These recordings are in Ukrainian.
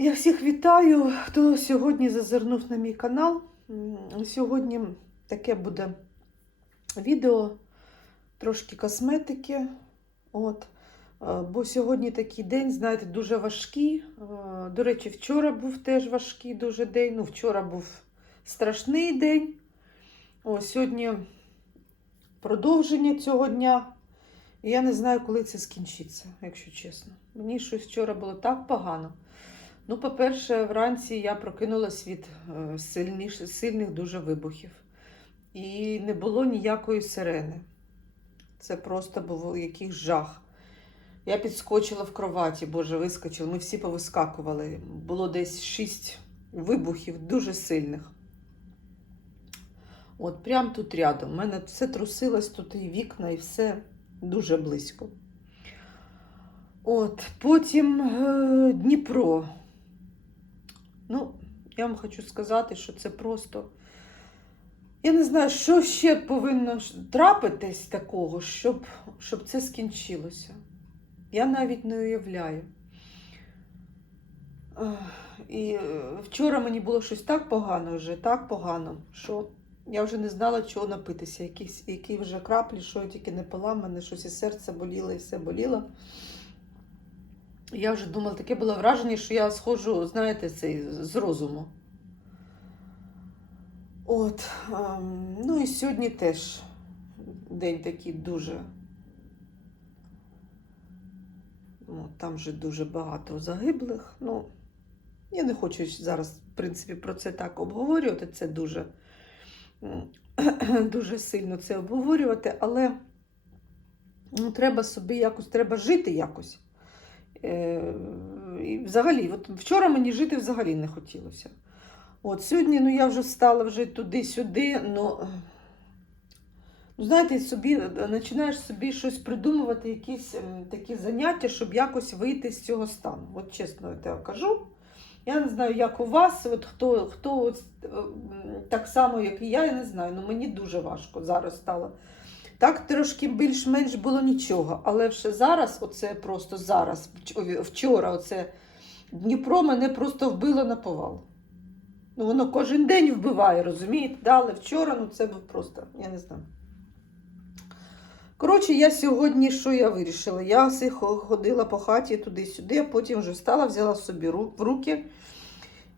Я всіх вітаю, хто сьогодні зазирнув на мій канал. Сьогодні таке буде відео, трошки косметики. От. Е, Бо сьогодні такий день, знаєте, дуже важкий. Е, До речі, вчора був теж важкий дуже день. Ну, вчора був страшний день. О, сьогодні продовження цього дня. І я не знаю, коли це скінчиться, якщо чесно. Мені щось вчора було так погано. Ну, по-перше, вранці я прокинулась від е, сильніш, сильних дуже вибухів. І не було ніякої сирени. Це просто був якийсь жах. Я підскочила в кроваті, боже, вискочила. Ми всі повискакували. Було десь шість вибухів дуже сильних. От прямо тут рядом. У мене все трусилось, тут і вікна, і все дуже близько. От, потім е, Дніпро. Ну, я вам хочу сказати, що це просто. Я не знаю, що ще повинно трапитись такого, щоб, щоб це скінчилося. Я навіть не уявляю. І е, вчора мені було щось так погано вже, так погано, що я вже не знала, чого напитися. Якісь, які вже краплі, що я тільки не пила, мене щось і серце боліло, і все боліло. Я вже думала, таке було враження, що я сходжу, знаєте, цей, з розуму. От, ем, ну і сьогодні теж день такий дуже. Ну, там вже дуже багато загиблих. Ну, я не хочу зараз, в принципі, про це так обговорювати. Це дуже, дуже сильно це обговорювати, але ну, треба собі якось, треба жити якось. Е, і взагалі, от вчора мені жити взагалі не хотілося. От сьогодні ну, я вже встала вже туди-сюди, ну, знаєте, собі починаєш собі щось придумувати, якісь такі заняття, щоб якось вийти з цього стану. От чесно я кажу. Я не знаю, як у вас, от хто, хто от, ем, так само, як і я, я не знаю, ну мені дуже важко зараз стало. Так трошки більш-менш було нічого, але вже зараз, оце просто зараз, вчора, оце Дніпро мене просто вбило на повал. Ну, воно кожен день вбиває, розумієте? Да, але вчора ну, це був просто, я не знаю. Коротше, я сьогодні що я вирішила? Я ходила по хаті туди-сюди, а потім вже встала, взяла собі в руки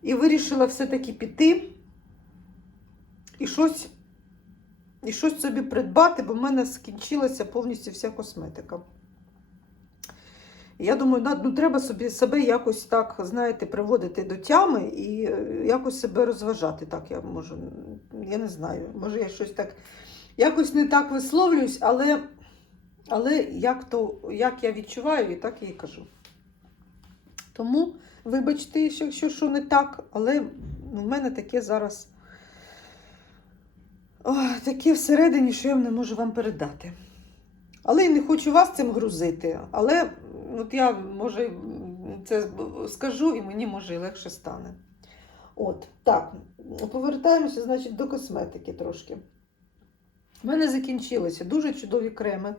і вирішила все-таки піти і щось, і щось собі придбати, бо в мене скінчилася повністю вся косметика. Я думаю, ну, треба собі себе якось так, знаєте, приводити до тями і е, якось себе розважати. Так, я можу, я не знаю, може я щось так якось не так висловлююсь, але, але як, то, як я відчуваю, і так я і кажу. Тому, вибачте, якщо- що не так, але в мене таке зараз ой, таке всередині, що я не можу вам передати. Але я не хочу вас цим грузити. Але от я може це скажу і мені може і легше стане. От, так, повертаємося, значить, до косметики трошки. У мене закінчилися дуже чудові креми.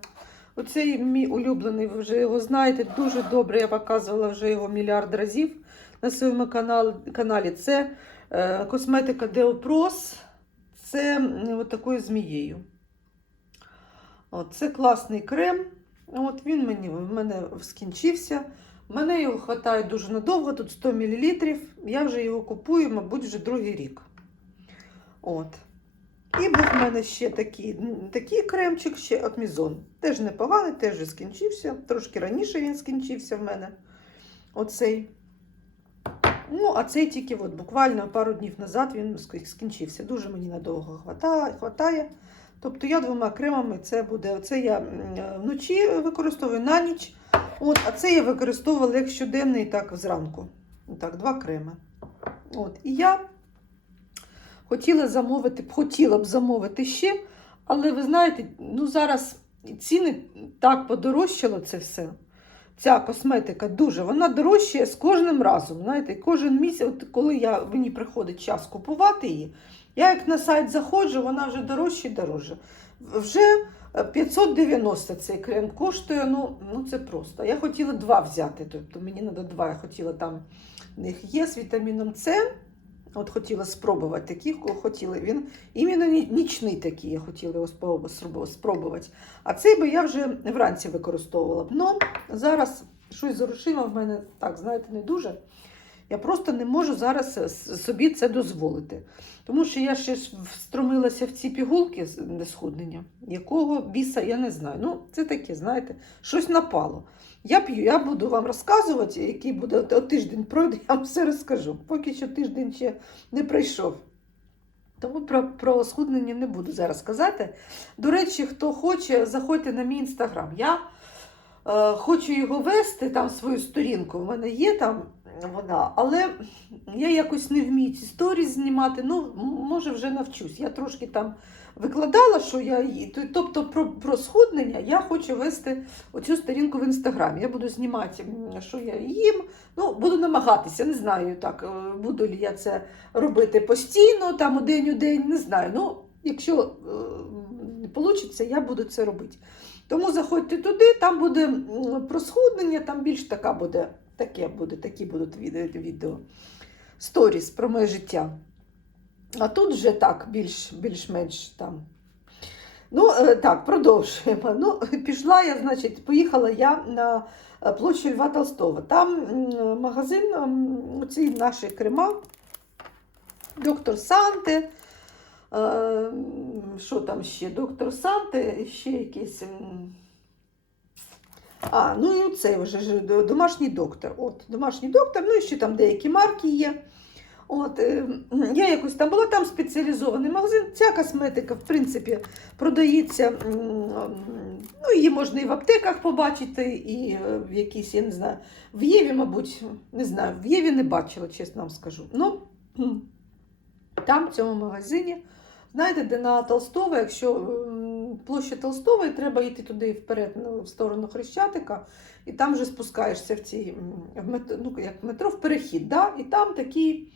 Оцей мій улюблений, ви вже його знаєте, дуже добре. Я показувала вже його мільярд разів на своєму каналі. каналі. Це е, косметика Деопрос. Це от такою змією. От, це класний крем. От він мені в мене скінчився. Мене його вистачає дуже надовго, тут 100 мл. Я вже його купую, мабуть, вже другий рік. От. І був в мене ще такий, такий кремчик, ще от Мізон. Теж непоганий, теж скінчився. Трошки раніше він скінчився в мене. Оцей. Ну, а цей тільки от, буквально пару днів назад він скінчився. Дуже мені надовго хватає. Тобто я двома кремами це буде. Це я вночі використовую на ніч. От, а це я використовувала як щоденний, так зранку. Так, два креми. От, і я хотіла замовити, хотіла б замовити ще, але ви знаєте, ну зараз ціни так подорожчало це все. Ця косметика дуже, вона дорожчає з кожним разом. Знаєте, кожен місяць, коли я, мені приходить час купувати її, я як на сайт заходжу, вона вже дорожче і дорожче. Вже Е, 590 цей крем коштує, ну, ну це просто. Я хотіла два взяти, тобто мені треба два. Я хотіла там, в них є з вітаміном С. От хотіла спробувати такі, хотіли. Він іменно нічний такий, я хотіла його спробу- спробу- спробувати. А цей би я вже вранці використовувала. Ну, зараз щось з грошима в мене, так, знаєте, не дуже. Я просто не можу зараз собі це дозволити. Тому що я ще встромилася в ці пігулки з- для схуднення, якого біса я не знаю. Ну, це таке, знаєте, щось напало. Я п'ю, я буду вам розказувати, який буде тиждень пройде, я вам все розкажу. Поки що тиждень ще не пройшов. Тому про, про схуднення не буду зараз казати. До речі, хто хоче, заходьте на мій інстаграм. Я е, хочу його вести, там свою сторінку. У мене є там вона, але я якось не вмію ці сторіс знімати. Ну, може, вже навчусь. Я трошки там викладала, що я ї- т- Тобто про, про схуднення я хочу вести оцю сторінку в інстаграмі. Я буду знімати, що я їм. Ну, буду намагатися, не знаю так, е, буду ли я це робити постійно, там у день у день, не знаю. Ну, якщо вийде, я буду це робити. Тому заходьте туди, там буде про схуднення, там більш така буде, таке буде, такі будуть відео. Сторіс про моє життя. А тут вже так, більш, більш-менш там. Ну, е, так, продовжуємо. Ну, пішла я, значить, поїхала я на е, площу Льва Толстого. Там магазин, ці наші крема, доктор Санте. Е, Що там ще? Доктор Санте, ще якийсь. А, ну і цей вже ж домашній доктор. От, домашній доктор, ну і ще там деякі марки є. От, е, я якось там була там спеціалізований магазин. Ця косметика, в принципі, продається. Ну, її можна і в аптеках побачити, і е, в якійсь, я не знаю, в Єві, мабуть, не знаю, в Єві не бачила, чесно вам скажу. Ну, там, в цьому магазині, знаєте, де на Толстого, якщо площа Толстової, треба йти туди вперед, ну, в сторону Хрещатика, і там вже спускаєшся в ці, в метро, ну, як в метро, в перехід. Да? І там такі,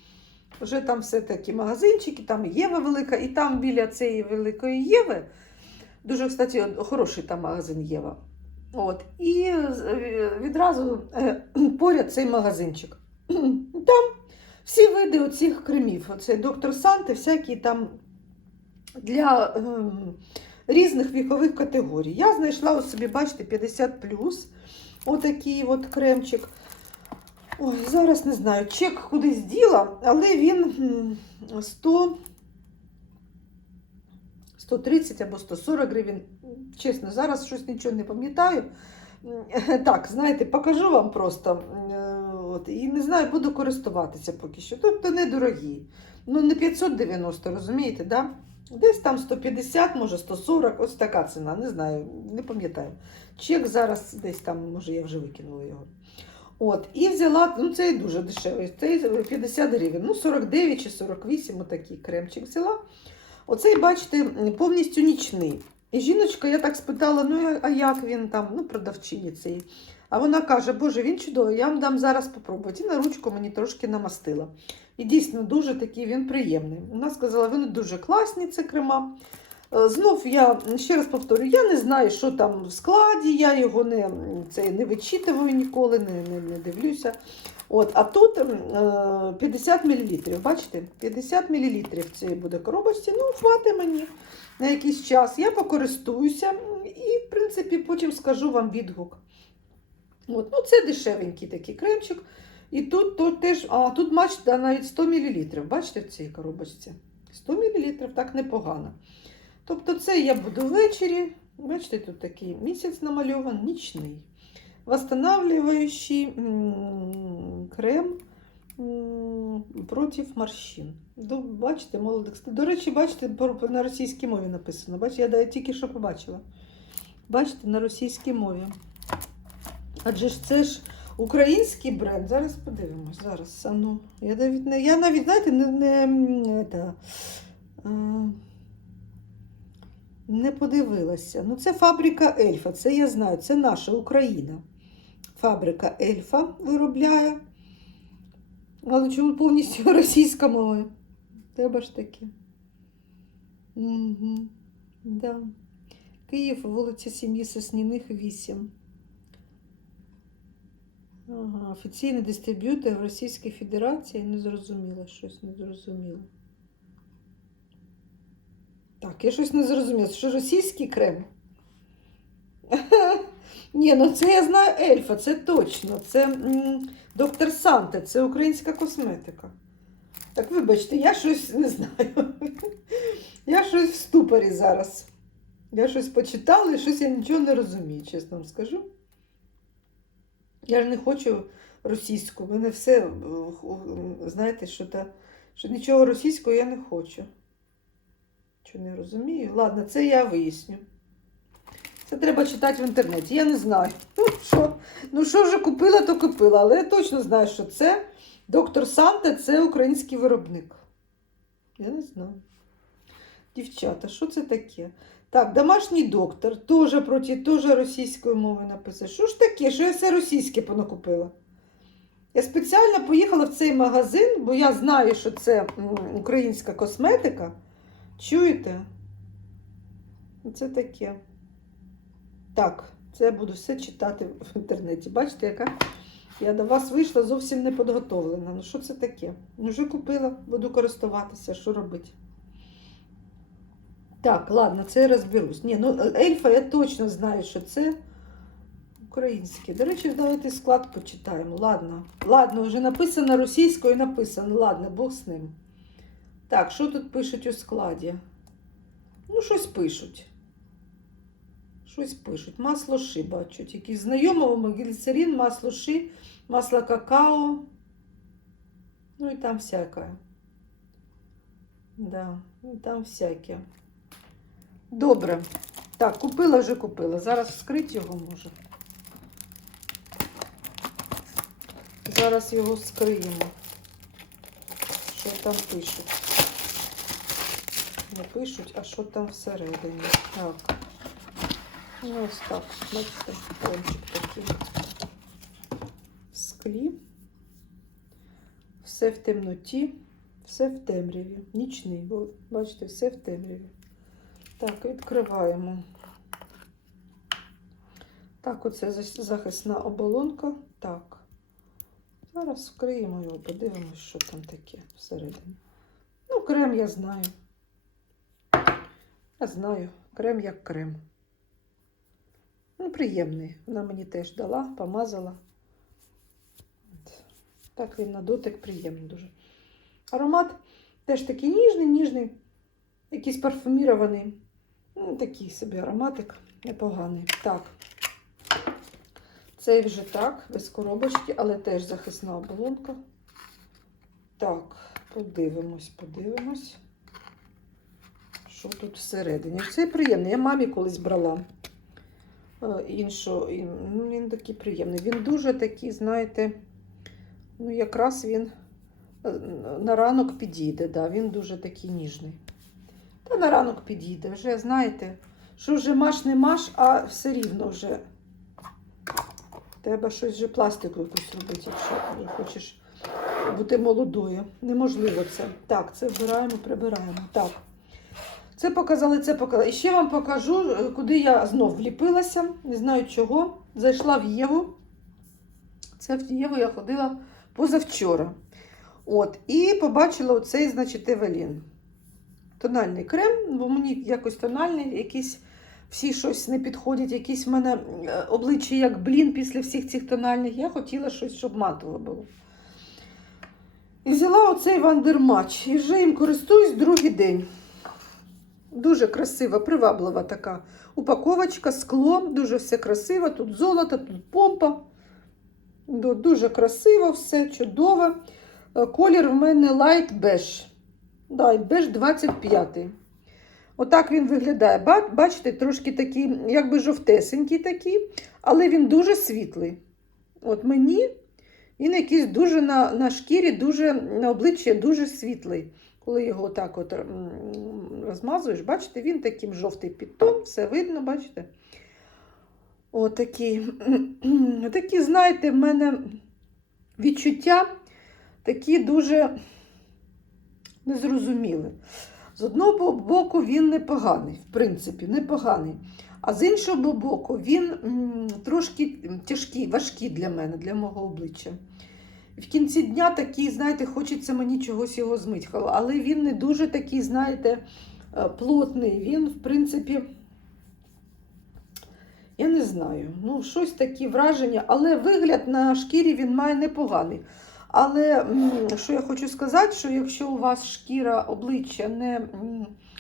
вже там все такі магазинчики, там Єва велика, і там біля цієї великої Єви, дуже, кстати, хороший там магазин Єва. От. І е, відразу е, поряд цей магазинчик. Там всі види оцих кремів. Оце доктор Санте, всякі там для ем, різних вікових категорій. Я знайшла у собі, бачите, 50 отакий от кремчик. Ой, зараз не знаю, чек кудись діла, але він 100, 130 або 140 гривень. Чесно, зараз щось нічого не пам'ятаю. Так, знаєте, покажу вам просто. От, і не знаю, буду користуватися поки що. Тобто недорогі. Ну, не 590, розумієте, да? Десь там 150, може 140, ось така ціна, не знаю, не пам'ятаю. Чек зараз десь там, може, я вже викинула його. От, і взяла, ну це і дуже дешевий, це 50 гривень, ну 49 чи 48, отакий кремчик взяла. Оцей, бачите, повністю нічний. І жіночка, я так спитала, ну а як він там, ну, продавчині цей. А вона каже, Боже, він чудовий, я вам дам зараз попробувати. І на ручку мені трошки намастила. І дійсно дуже такий він приємний. Вона сказала, вони дуже класні, це крема. Е, Знов я ще раз повторю, я не знаю, що там в складі, я його не, це, не вичитую ніколи, не, не, не дивлюся. От, а тут е, 50 мл. Бачите, 50 мл цій буде коробочці. Ну, хватить мені на якийсь час. Я покористуюся і, в принципі, потім скажу вам відгук. От, ну, це дешевенький такий кремчик. І тут то теж, а тут бачите, навіть 100 мл. Бачите в цій коробочці? 100 мл так непогано. Тобто це я буду ввечері. Бачите, тут такий місяць намальований, нічний. Восстанавливающий крем проти морщин. Бачите, молодих. До речі, бачите, на російській мові написано. Бачите, я тільки що побачила. Бачите, на російській мові. Адже ж це ж український бренд. Зараз подивимось. Зараз. А ну, я навіть не, я навіть, знаєте, не, не, а, не подивилася. Ну, це фабрика Ельфа, це я знаю, це наша Україна. Фабрика Ельфа виробляє. Але чому повністю російська мова? Треба ж таки. Угу. Да. Київ, вулиця Сім'ї Сосніних, 8. Ага, офіційний дистриб'ютор в Російській Федерації. Не зрозуміло, щось не зрозуміло. Так, я щось не зрозуміла. Що російський крем? Ні, ну це я знаю ельфа, це точно. Це доктор Санте, це українська косметика. Так вибачте, я щось не знаю. Я щось в ступорі зараз. Я щось почитала і щось я нічого не розумію, чесно вам скажу. Я ж не хочу російську. У мене все, е, знаєте, що, та, що нічого російського я не хочу. Що не розумію? Ладно, це я виясню. Це треба читати в інтернеті. Я не знаю. Ну що, ну, що вже купила, то купила. Але я точно знаю, що це доктор Санте це український виробник. Я не знаю. Дівчата, що це таке? Так, домашній доктор, теж проти теж російської мови написано. Що ж таке? Що я все російське понакупила? Я спеціально поїхала в цей магазин, бо я знаю, що це українська косметика. Чуєте? Це таке. Так, це я буду все читати в інтернеті. Бачите, яка? Я до вас вийшла зовсім не підготовлена. Ну що це таке? Ну, вже купила, буду користуватися, що робити. Так, ладно, це я розберусь. Ні, ну ельфа я точно знаю, що це українське. До речі, давайте склад почитаємо. Ладно, ладно, вже написано російською написано. Ладно, Бог з ним. Так, що тут пишуть у складі? Ну, щось пишуть. Щось пишуть. Масло ши, бачу. Якісь знайомого гліцерин, масло ши, масло какао. Ну і там всяке. Да, ну, там всяке. Добре. Так, купила вже купила. Зараз вскрити його може. Зараз його вскриємо. Що там пишуть? Не пишуть, а що там всередині. Так. Ну, ось так. Бачите, кончик такий. В склі. Все в темноті, все в темряві. Нічний, бо бачите, все в темряві. Так, відкриваємо. Так, оце захисна оболонка. Так. Зараз вкриємо його, подивимось, що там таке всередині. Ну, крем я знаю. Я знаю, крем як крем. Ну, приємний. Вона мені теж дала, помазала. Так він на дотик приємний дуже. Аромат теж такий ніжний, ніжний, якийсь парфумірований. Ну, такий собі ароматик непоганий. Так. Цей вже так, без коробочки, але теж захисна оболонка. Так, подивимось, подивимось. Що тут всередині? Це приємний. Я мамі колись брала е, іншу. Ну, він такий приємний. Він дуже такий, знаєте, ну, якраз він е, на ранок підійде. Да, він дуже такий ніжний. Та на ранок підійде. Вже знаєте, що вже маш не маш, а все рівно вже. Треба щось вже пластику якусь робити, якщо хочеш бути молодою. Неможливо це. Так, це вбираємо, прибираємо. Так. Це показали, це показали. І ще вам покажу, куди я знов вліпилася. Не знаю чого. Зайшла в Єву. Це в Єву я ходила позавчора. От, і побачила оцей, значить, Евелін. Тональний крем, бо мені якось тональний, якийсь всі щось не підходять, якісь в мене е, обличчя як блін після всіх цих тональних. Я хотіла щось, щоб матово було. І взяла оцей вандермач. І вже їм користуюсь другий день. Дуже красива, приваблива така упаковочка, скло, дуже все красиво. Тут золото, тут помпа. Дуже красиво, все чудово. Е, Колір в мене light beige. Да, beige 25. Отак він виглядає. Бачите, трошки такий, якби жовтесенький такий, але він дуже світлий. От мені він якийсь дуже на, на шкірі, дуже на обличчі дуже світлий. Коли його так от розмазуєш, бачите, він таким жовтий підтон, все видно, бачите? Отакі, такі, знаєте, в мене відчуття такі дуже незрозуміли. З одного боку, він непоганий, в принципі, непоганий. А з іншого боку, він трошки тяжкий, важкий для мене, для мого обличчя. В кінці дня такий, знаєте, хочеться мені чогось його змити. Але він не дуже такий, знаєте, е, плотний. Він, в принципі, я не знаю, ну, щось такі враження, але вигляд на шкірі він має непоганий. Але що я хочу сказати, що якщо у вас шкіра обличчя не,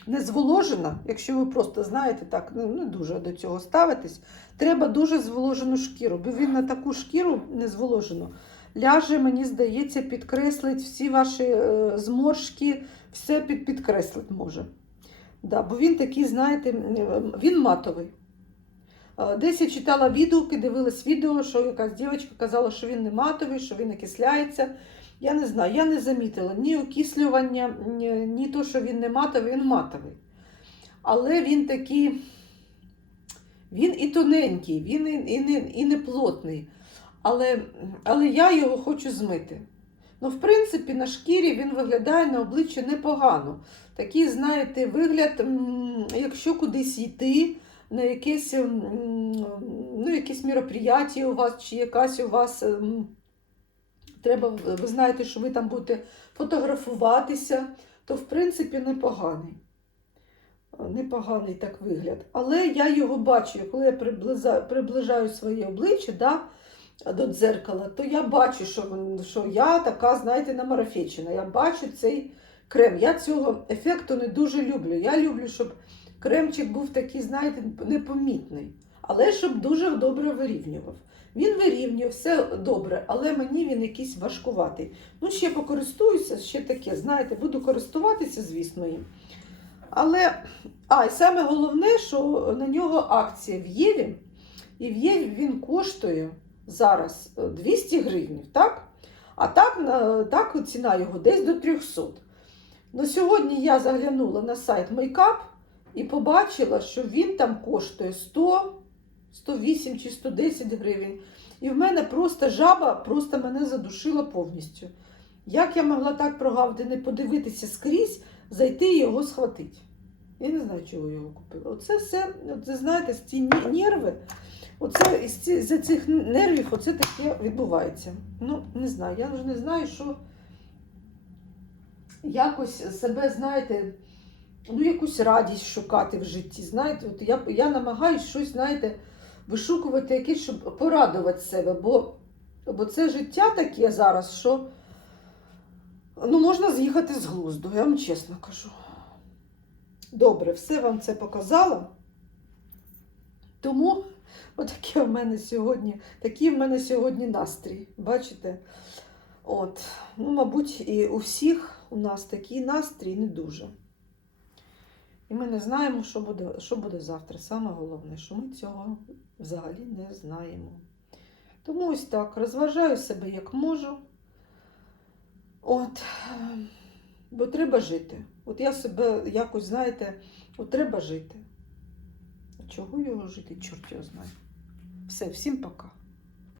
не зволожена, якщо ви просто знаєте, так ну, не дуже до цього ставитесь, треба дуже зволожену шкіру, бо він на таку шкіру не зволожену ляже, мені здається, підкреслить всі ваші е, зморшки, все під, підкреслить може. Да, бо він такий, знаєте, він матовий. Е, Десь я читала відгуки, дивилась відео, що якась дівчинка казала, що він не матовий, що він окисляється. Я не знаю, я не замітила ні окислювання, ні, ні то, що він не матовий, він матовий. Але він такий, він і тоненький, він і, і, не, і не плотний. Але, але я його хочу змити. Ну, в принципі, на шкірі він виглядає на обличчі непогано. Такий, знаєте, вигляд, якщо кудись йти, на якесь, м, ну, якесь мероприятие у вас, чи якась у вас треба, ви знаєте, що ви там будете фотографуватися, то в принципі непоганий. Непоганий так вигляд. Але я його бачу, коли я приближаю своє обличчя да, до дзеркала, то я бачу, що, що я така, знаєте, намарафечена. Я бачу цей крем. Я цього ефекту не дуже люблю. Я люблю, щоб кремчик був такий, знаєте, непомітний, але щоб дуже добре вирівнював. Він вирівнює, все добре, але мені він якийсь важкуватий. Ну, ще покористуюся, ще таке, знаєте, буду користуватися, звісно, їм. Але, а, і саме головне, що на нього акція в Єві, і в Єві він коштує зараз е, 200 гривень, так? А так, так ціна його десь до 300. Ну, сьогодні я заглянула на сайт Makeup і побачила, що він там коштує 100, 108 чи 110 гривень. І в мене просто жаба просто мене задушила повністю. Як я могла так прогавити, не подивитися скрізь, зайти і його схватити? Я не знаю, чого його купила. Оце все, оце, знаєте, з ці нерви, оце з цих нервів оце таке відбувається. Ну, не знаю, я вже не знаю, що якось себе, знаєте, ну, якусь радість шукати в житті. Знаєте, от я, я намагаюся щось, знаєте, вишукувати якесь, щоб порадувати себе, бо, бо це життя таке зараз, що ну, можна з'їхати з глузду, я вам чесно кажу. Добре, все вам це показала. Тому отаке в мене сьогодні, такий в мене сьогодні настрій. Бачите? От, ну, мабуть, і у всіх у нас такий настрій не дуже. І ми не знаємо, що буде, що буде завтра. Саме головне, що ми цього взагалі не знаємо. Тому ось так, розважаю себе як можу. От, бо треба жити. От я себе якось, знаєте, от треба жити. Чого його жити? Чорт його знає. Все, всім пока.